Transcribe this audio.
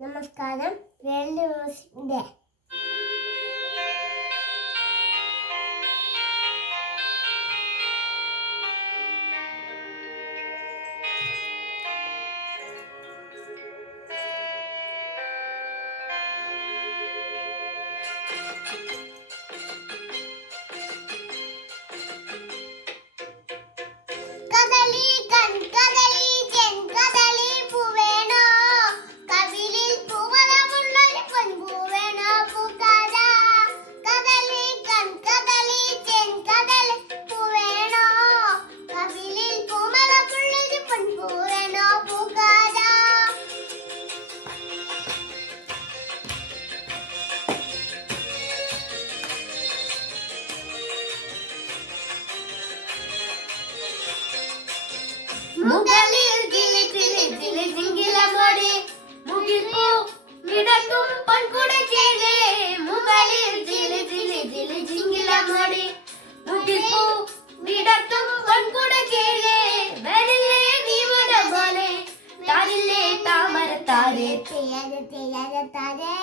നമസ്കാരം. World music day. മുകളിൽ ജിലി ജിലി ജിലി ജിങ്കിലമോടെ മുകിൽപ്പൂ വിടർത്തും പൊൻകുടച്ചേരെ. മുകളിൽ ജിലി ജിലി ജിലി ജിങ്കിലമോടെ മുകിൽപ്പൂ വിടർത്തും പൊൻകുടച്ചേരെ. വരില്ലേ നീ വരം പോലെ താരില്ലേ താമരത്താരെ. താരേ